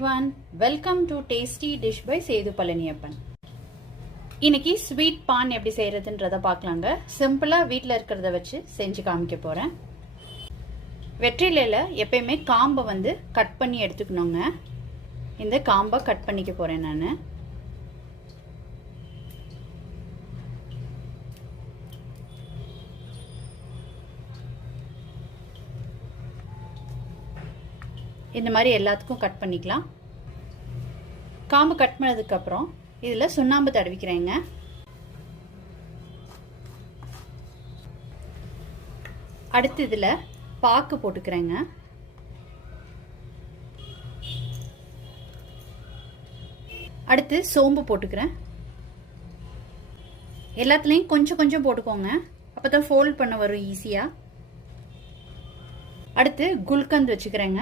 everyone, welcome to Tasty Dish by Sethu Palaniappan. இன்னைக்கு sweet பான் எப்படி செய்யறதுன்றத பார்க்கலாங்க. சிம்பிளா வீட்ல இருக்கிறத வச்சு செஞ்சு காமிக்க போறேன். வெற்றிலையில எப்பயுமே காம்பை வந்து கட் பண்ணி எடுத்துக்கணுங்க. இந்த காம்பை கட் பண்ணிக்க போறேன் நான். இந்த மாதிரி எல்லாத்துக்கும் கட் பண்ணிக்கலாம். காம்பு கட் பண்ணதுக்கு அப்புறம் இதுல சுண்ணாம்பு தடவிக்கிறேங்க. அடுத்து இதுல பாக்கு போட்டுக்கிறேங்க. அடுத்து சோம்பு போட்டுக்கிறேன். எல்லாத்துலயும் கொஞ்சம் கொஞ்சம் போட்டுக்கோங்க, அப்பதான் ஃபோல்ட் பண்ண வரும் ஈஸியா. அடுத்து குல்கந்த் வச்சுக்கிறேங்க.